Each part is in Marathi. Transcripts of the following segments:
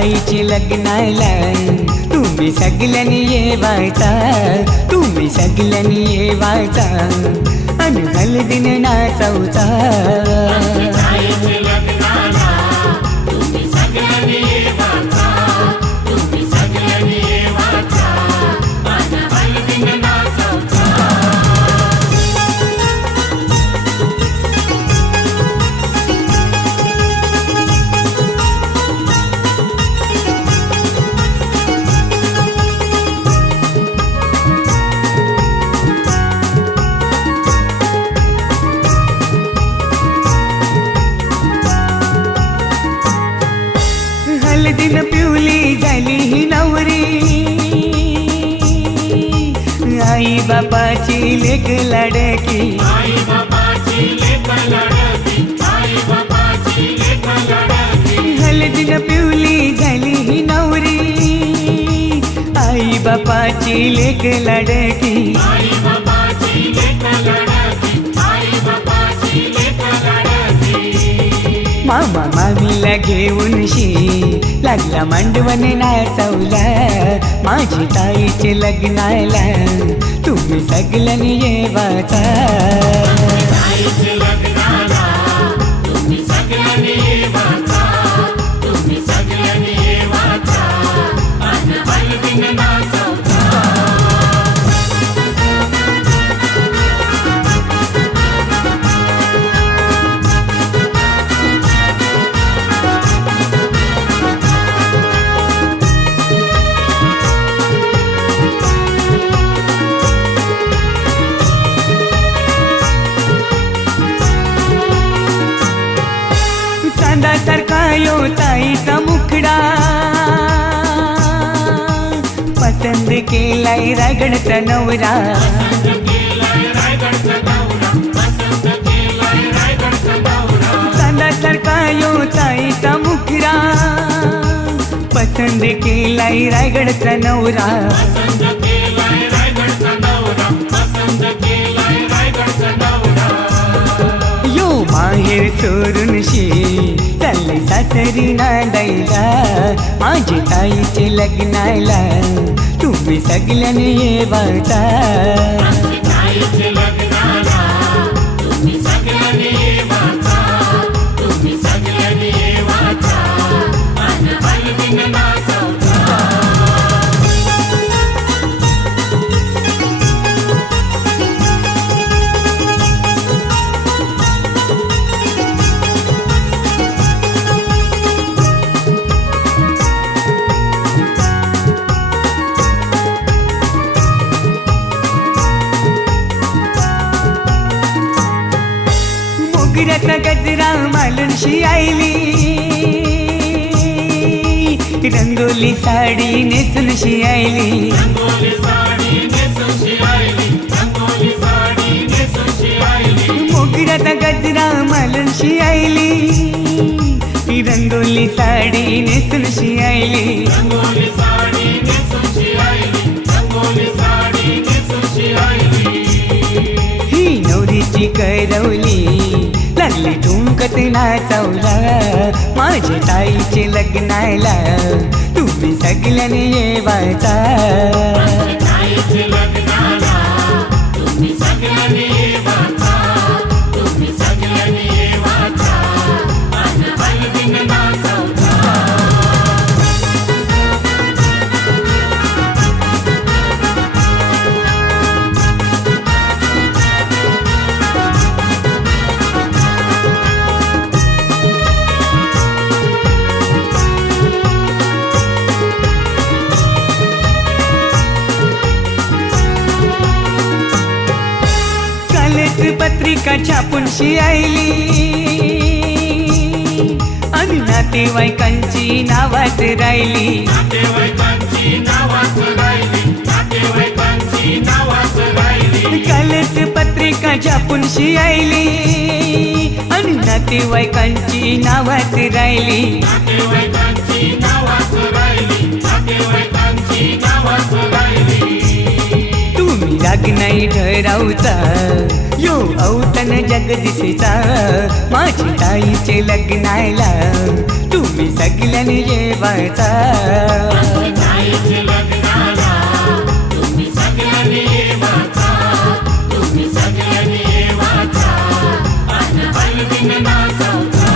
ताईची लग्नाला तुम्ही सगळ्यांनी येवायचा, तुम्ही सगळ्यांनी येवायचा आणि हळदीने नाचवचा। हळदीनं पिवली झाली ही नवरी, आई बापाची लेक लाडकी, आई बापाची लेक लाडकी, आई बापाची लेक लाडकी। हळदीनं पिवली झाली ही नवरी, आई बापाची लेक लाडकी, आई बापाची लेक लाडकी, आई बापाची लेक लाडकी। मामा मामीला घेऊन लागला मांडवण नाचवला, माझी ताईचे लग्नाला तुम्ही सगळ्यांनी येवाचा। ताईचे लग्नाला तुम्ही सगळ्यांनी येवाचा, तुम्ही सगळ्यांनी येवाचा आणि हळदीने नाचवचा। चांदासारखा यो ताईचा मुखडा, पसंद केलाय रायगडचा नवरा, चांदासारखा यो ताईचा मुखडा, पसंद केलाय रायगडचा नवरा। यो माहेर सोडून चालले सासरी नांदायला, माझी ताईचे लग्नाला तुम्ही सगळ्यांनी येवाचा। ताईचे लग्नाला तुम्ही सगळ्यांनी येवाचा, तुम्ही सगळ्यांनी येवाचा आणि हळदीने नाचवचा। मोगऱ्याचा गजरा मालूनशी आईली, रंगोली साडी नेसूनशी आईली, रंगोली साडी नेसूनशी आईली, रंगोली साडी नेसूनशी आईली। मोगऱ्याचा गजरा मालूनशी आईली, रंगोली साडी नेसूनशी आईली, रंगोली साडी नेसूनशी आईली, रंगोली साडी नेसूनशी आईली। ही नवरीची करवली लागली ठुमकत नाचवला, माझ्या ताईचे लग्नाला तुम्ही सगळ्यांनी येवाचा। ताईचे लग्नाला तुम्ही सगळ्यांनी येवाचा, तुम्ही सगळ्यांनी येवाचा आणि हळदीने नाचवचा। पत्रिका छापूनशी आईली आणि नातेवाईकांची नावाच राहिली, नातेवाईकांची नावाच राहिली, नातेवाईकांची नावाच राहिली। कालच पत्रिका छापूनशी आईली आणि नातेवाईकांची नावाच राहिली, नातेवाईकांची नावाच राहिली, नातेवाईकांची नावाच राहिली। तुम्ही लग्नाई ठरावचा यो औतण जगदीशचा माझी ताईचे लग्नाला तुम्ही सगळ्यांनी येवायचा ताईचे लग्नाला तुम्ही सगळ्यांनी येवाचा तुम्ही सगळ्यांनी येवाचा आणि हळदीने नाचवचा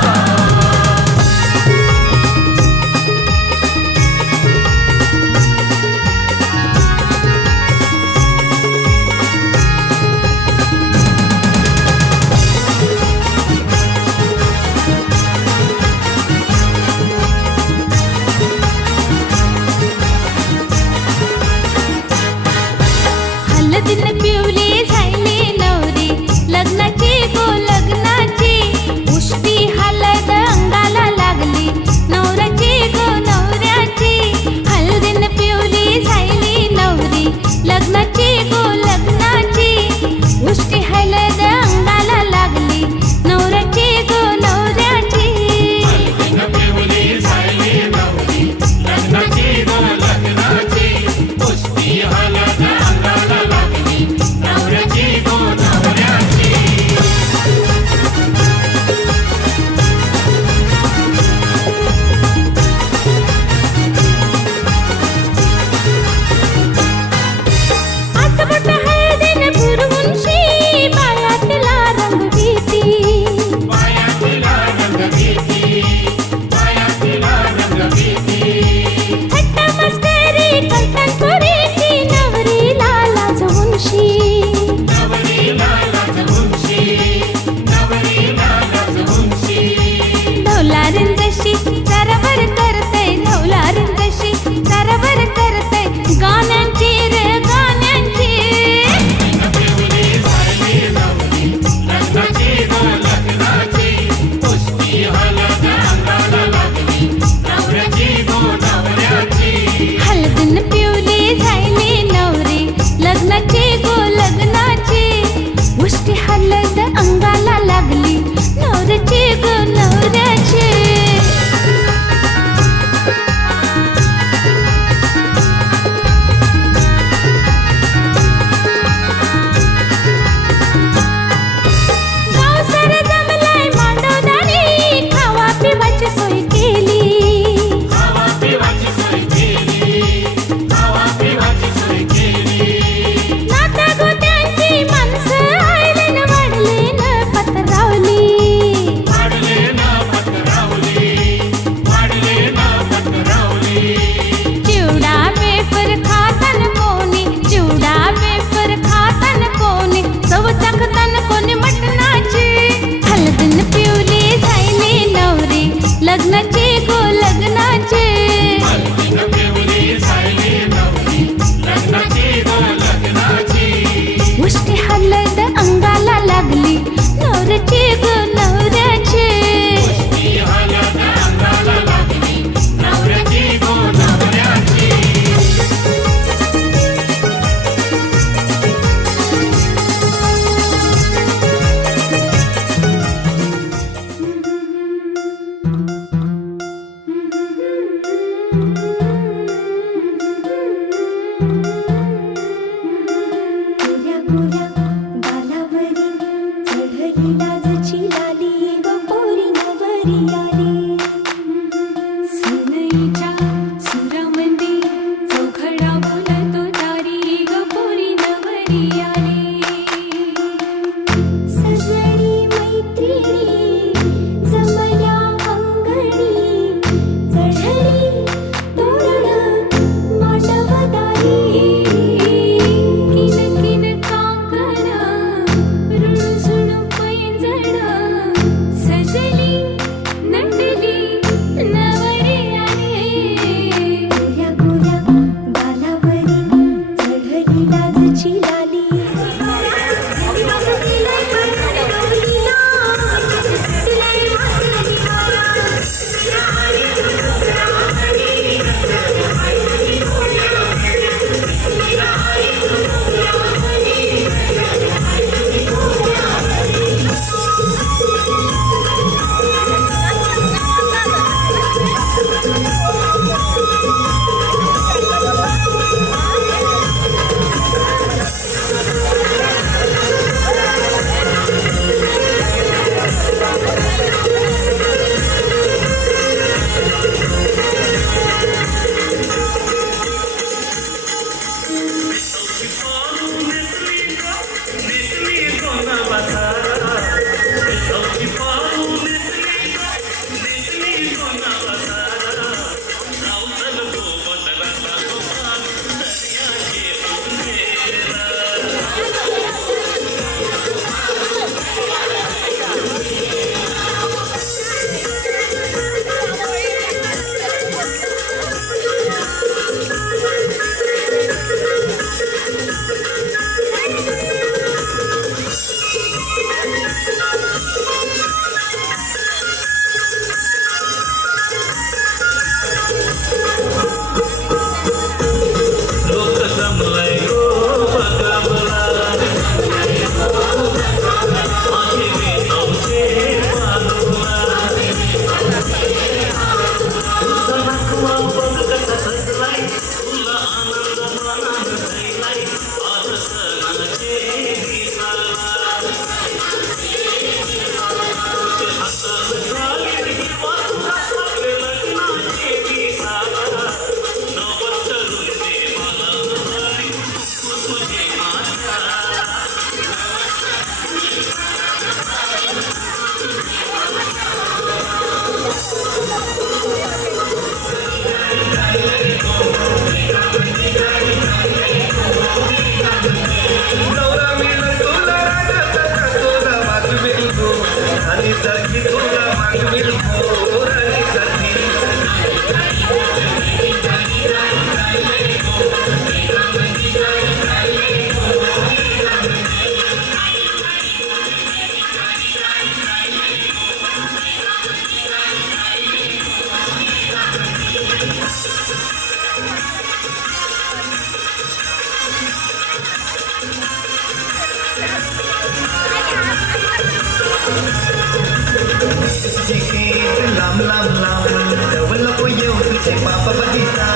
लांब लांब लांब जवळ नको येऊ तुझे बाप बगीचा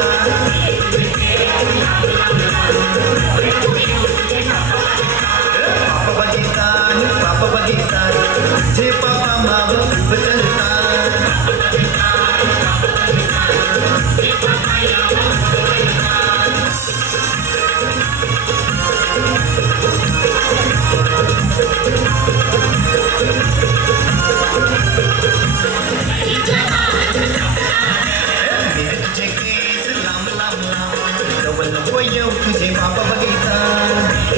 बाप बगीचा तुझे पापा माव बदलता तुझे बाप बगीचा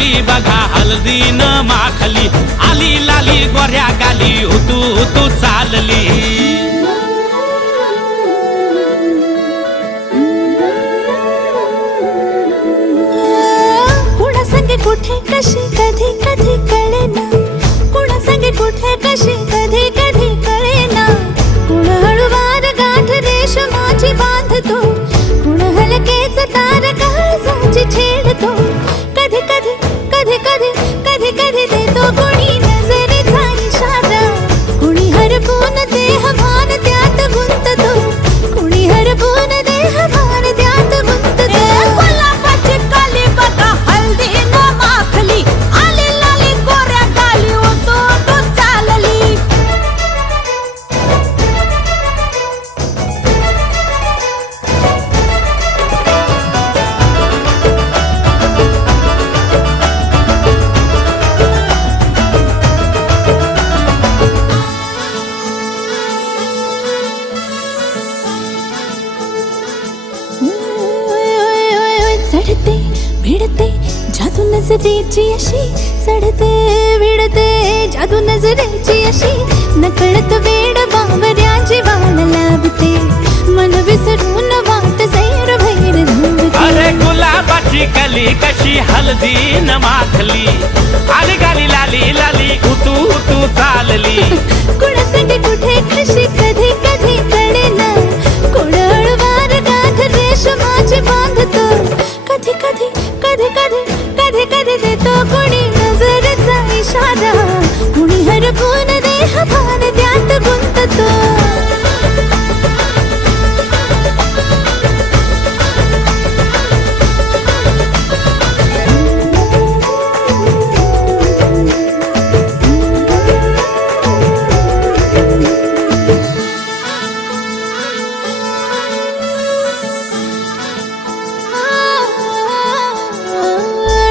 केली बघा हळदीन माखली, आली लाली गोऱ्या गाली, उतू उतू चालली. कुणा संगे कुठे कशी कधी कधी कळेना, कुणा संगे कुठे कशी कधी कधी कळेना. कुण हळूवार गाठ रेशमाची बांधतो, कुण हलकेच तार काळजाची छेडतो. कधी कधी कधी कधी कधी कधी देतो कुणी नजरेचा इशारा, कुणी हरपून देह भान त्यात गुंततो, कुणी हरपून देह भान त्यात गुंततो. गुलाबाची काली बघा हळदी न माखली, आली लाली गोऱ्या गाली, उतू उतू चालली. चढते भिडते जादू नजरेची अशी, चढते विडते जादू नजरेची अशी. नकळत वेड बावऱ्याची वाण लावते, मन विसरून वाट सैर भैर धावते. अरे गुलाबाची कली कशी हळदीन माखली, आली गाली लाली लाली, उतू उतू चालली. कुणा संगे कुठे कशी कधी कधी कळेना, कुण हळूवार गाठ रेशमाची बांधतो. कधी कधी कधी कधी कधी कधी देतो कुणी नजरेचा इशारा, कुणी हरपून देह भान त्यात गुंततो.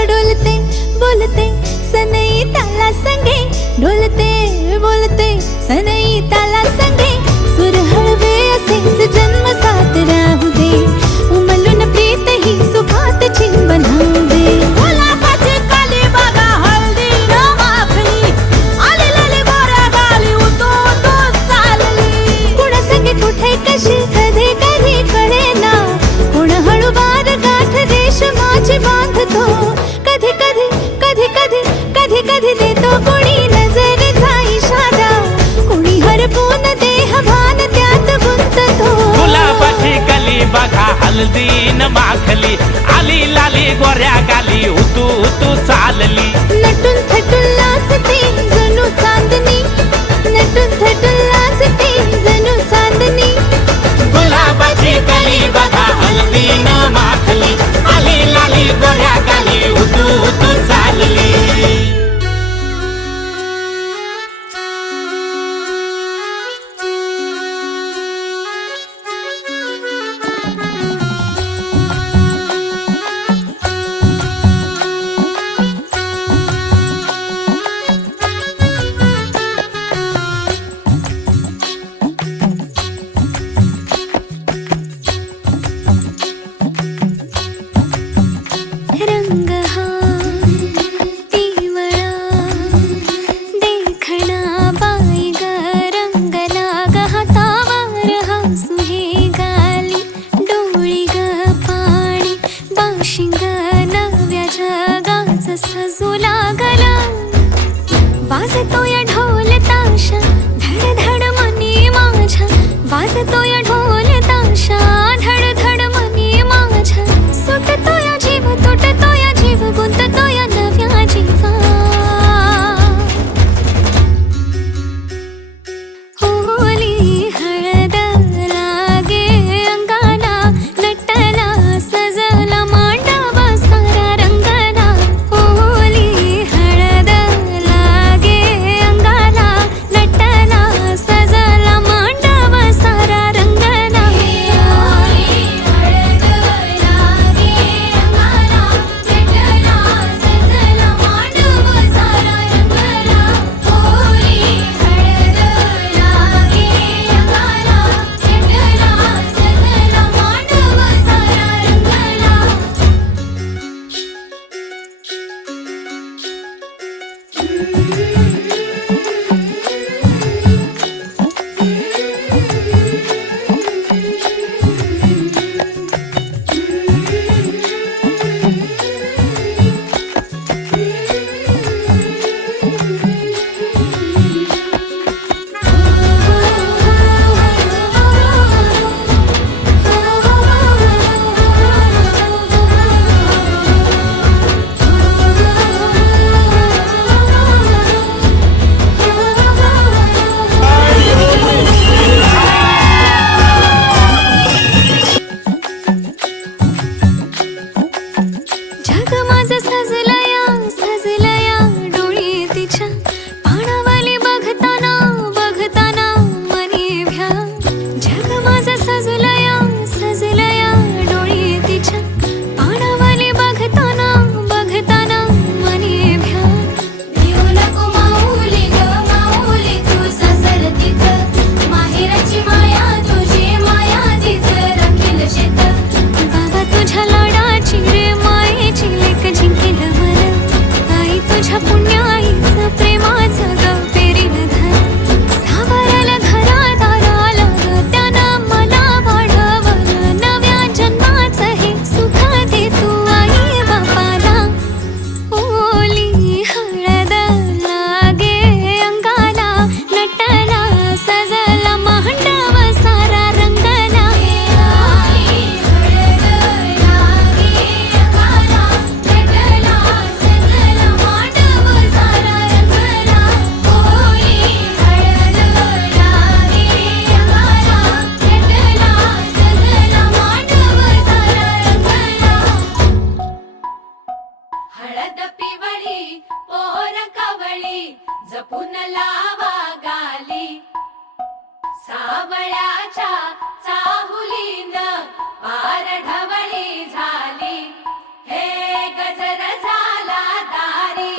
डोलते बोलते सनई ताला संगे, डोलते बोलते सनई ताला संगे. सुर हळवे असेच जन्म साथ राहू दे, उमलून प्रीत ही सुखात चिंबन होऊ दे. गुलाबाची काली बघा हळदी न माखली, आली लाली गोऱ्या गाली, उतू उतू चालली. कुणा संगे कुठे कशी कधी कधी कळेना, कुण हळूवार गाठ रेशमाची बांधतो. कधी कधी कधी कधी कधी कधी देतो कुणी नजरेचा इशारा, कुणी हरपून देह भान त्यात गुंततो. गुलाबाची कली बघा हळदीन माखली, आली लाली गोऱ्या गाली, उतू उतू चालली. नटून थटून लाजते जणू चांदणी, नटून थटून लाजते जणू चांदणी. गुलाबाची कली बघा हळदीन माखली, आली लाली गोऱ्या गाली, उतू उतू चालली. रंग हा पिवळा देखणा बाई ग, रंगला ग हातावर हसू हे गाली. डोळी ग पाणी बाशिंग नव्या जगाच सजू लागला. वाजतोय ढोल ताशा धड धड मनी माझ्या, वाजतोय ढोल ताशा धड धड मनी माझ्या. सुटतोय जीव तुटतोय जीव, गुंततोय नव्या जीवा. होली हळद लागे अंगाला, नटला सजला मांडव सारा रंगाला. होली हळद लागे अंगाला, नटला जग माझं सजलया डोळी तिच्या पानावाली बघताना बघताना मनी भ्या जग माझं सजलया डोळी तिच्या पानावाली बघताना बघताना मनी भ्या देऊ नको माऊली ग माऊली तू सासर तिचं माहेराची माया तुझी माया तिचं राखील शेत बाबा तुझ्या लाडाची रे मायेची लेक जिंकेल मन आई तुझ्या पुण्याईचं प्रेमाचं ग पेरीन धन सावरल घरात आला ग त्यानं मला वाढवलं नव्या जन्माचं हे सुख दे तू आई बापाला ओली हळद लागे अंगाला नटला सजला मांडव सारा रंगला आई हळद लागे अंगाला नटला सजला मांडव सारा रंगला ओली हळद लागे अंगाला नटला सजला मांडव सारा रंगला हळद पिवळी पोर कवळी जपून लावा गाली सावळ्याच्या चाहुलीन पार ढवळी झाली हे गजर झाला दारी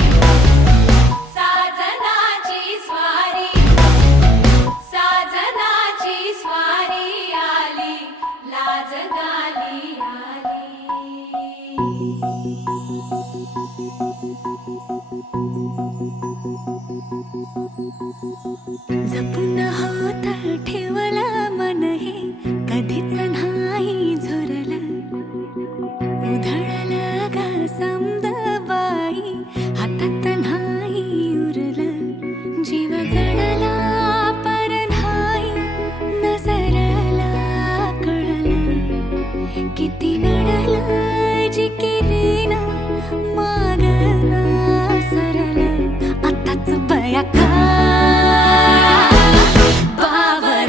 साजनाची स्वारी आली लाज गाली आली जपून होत ठेवलं मन हे कधीच नाही झुरलं उधळलं ग समद बाई हातात नाही उरलं जीव जडला पर नाही नजरला कळलं किती नडलं जिकिरीन मागना सरलं आताच बया का बावरलं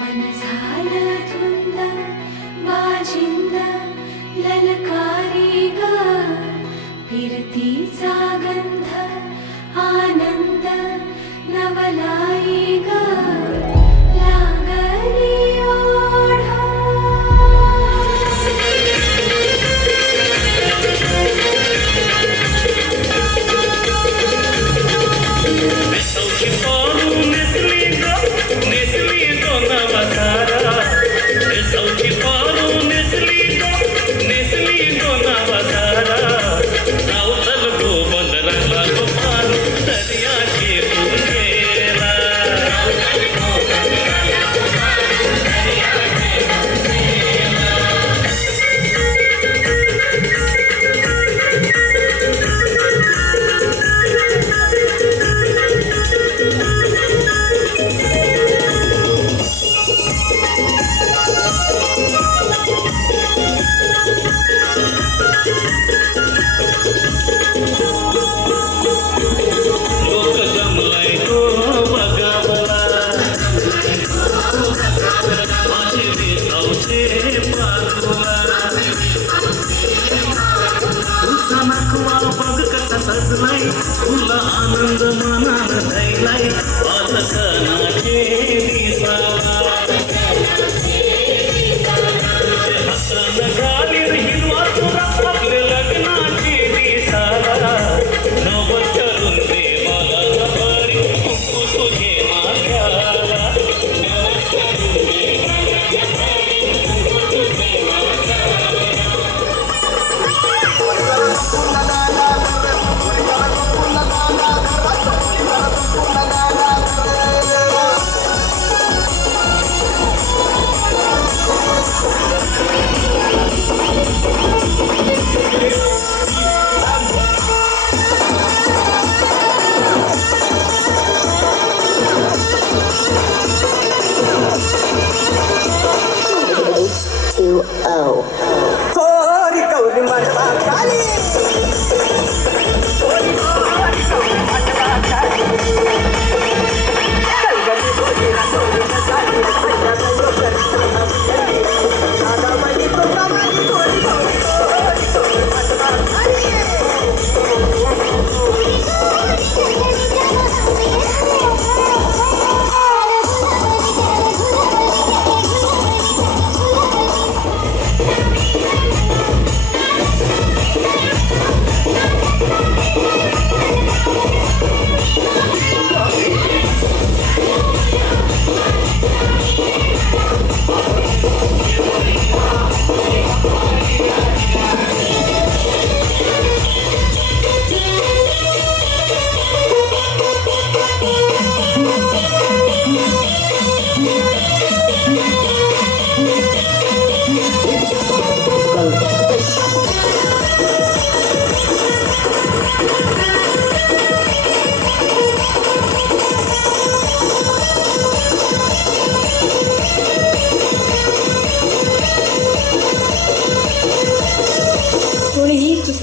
मन झालं धुंद बाजिंद ललकारी ग फिरतीचा गंध आनंद नवलाई ग लागली ओढ तुला आनंद मनान धैलाय आज सणाचे दिसाला हातान घालीर हिरवा तुरा आपले लग्नाची दिसाला नवस करून दे मला नवारी कुंकू तुझे माथ्याला नवस करून दे मला नवारी कुंकू तुझे माथ्याला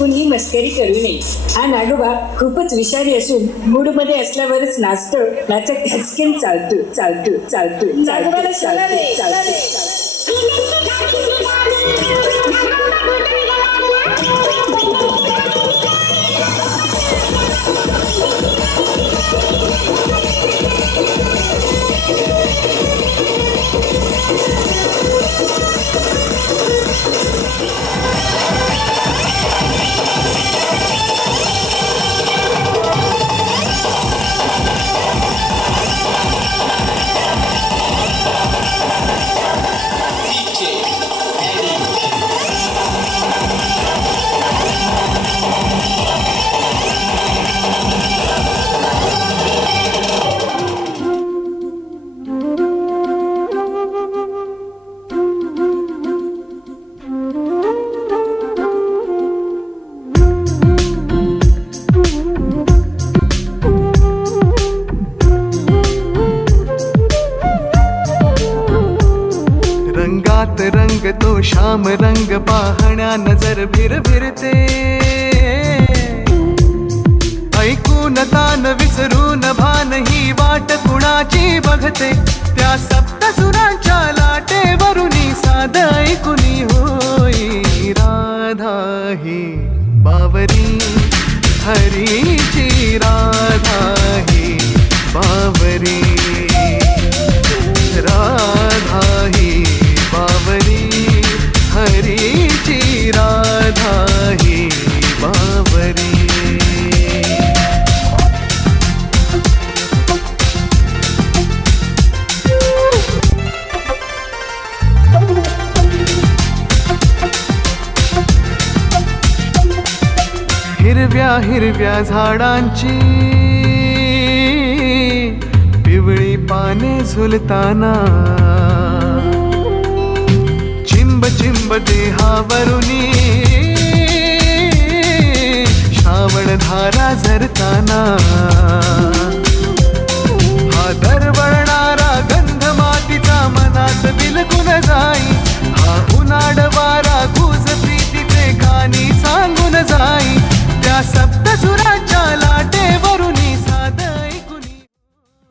ही मस्करी करू नये. हा नागोबा खूपच विषारी असून मूड मध्ये असल्यावरच नाचतो, नाचत हचकेन चालतो चालतो चालतो नागोबाला चालतो चालतो. रंग तो श्याम रंग पाहण्या नजर भिरभिरते ऐकून तान विसरून भान ही वाट कुणाची बघते, त्या सप्तसुरांच्या लाटेवरुनी साध ऐकुनी होई. राधा ही बावरी हरीची, राधा ही बावरी, राधा ही बावरी हरीची, राधा ही बावरी. हिरव्या हिरव्या झाडांची पिवळी पाने झुलताना, चिंब चिंब देहावरुनी श्रावण धारा झरताना.